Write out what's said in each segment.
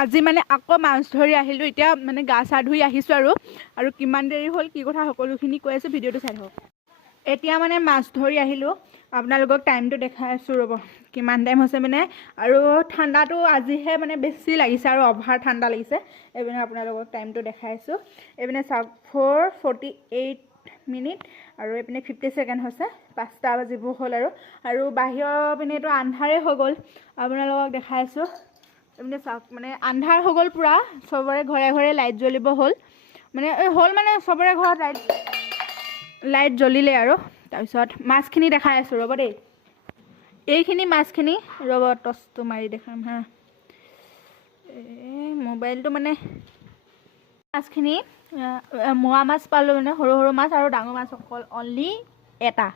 আজি মানে আকৌ মাছ ধৰি আহিলোঁ এতিয়া মানে গা চা ধুই আহিছোঁ আৰু কিমান দেৰি হ'ল কি কথা সকলোখিনি কৈ আছোঁ ভিডিঅ'টো চাই থাকক এতিয়া মানে মাছ ধৰি আহিলোঁ আপোনালোকক টাইমটো দেখাই আছোঁ ৰ'ব কিমান টাইম হৈছে মানে আৰু ঠাণ্ডাটো আজিহে মানে বেছি লাগিছে আৰু অভাৰ ঠাণ্ডা লাগিছে এইপিনে আপোনালোকক টাইমটো দেখাই আছোঁ এইপিনে চাওক 4:48 মিনিট আৰু এইপিনে 50 ছেকেণ্ড হৈছে 5টা বাজিব হ'ল আৰু বাহিৰৰ পিনেতো আন্ধাৰে হৈ গ'ল আপোনালোকক দেখাই আছোঁ এইপিনে চাওক মানে আন্ধাৰ হৈ গ'ল পূৰা চবৰে ঘৰে ঘৰে লাইট জ্বলিব হ'ল মানে চবৰে ঘৰত লাইট জ্বলিলে আৰু তাৰপিছত মাছখিনি দেখাই আছোঁ ৰ'ব দেই এইখিনি মাছখিনি ৰ'ব টচটো মাৰি দেখাম হা মোবাইলটো মানে মাছখিনি মোৱা মাছ পালোঁ মানে সৰু সৰু মাছ আৰু ডাঙৰ মাছ অকল অনলি এটা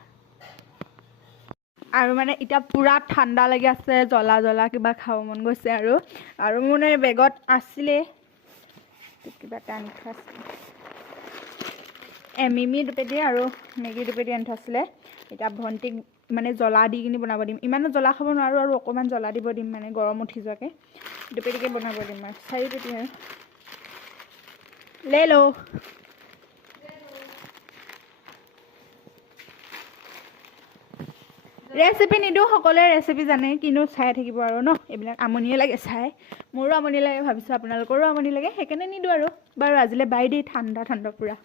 আৰু মানে এতিয়া পূৰা ঠাণ্ডা লাগি আছে জ্বলা জ্বলা কিবা খাব মন গৈছে আৰু মোৰ মানে বেগত আছিলে কিবা এটা আনি থোৱা আছিলে মিমি দুপেটি আৰু মেগী দুপেটি আনি থোৱা আছিলে এতিয়া ভণ্টিক মানে জ্বলা দি কিনি বনাব দিম ইমানো জ্বলা খাব নোৱাৰোঁ আৰু অকণমান জ্বলা দিব দিম মানে গৰম উঠি যোৱাকৈ দুপেটিকৈ বনাব দিম আৰু 4 পেটি আৰু ले लो ৰেচিপি নিদিওঁ সকলোৱে ৰেচিপি জানে কিন্তু চাই থাকিব আৰু ন এইবিলাক আমনিয়ে লাগে চাই মোৰো আমনি লাগে ভাবিছোঁ আপোনালোকৰো আমনি লাগে সেইকাৰণে নিদিওঁ আৰু বাৰু আজিলৈ বাই দেই ঠাণ্ডা পূৰা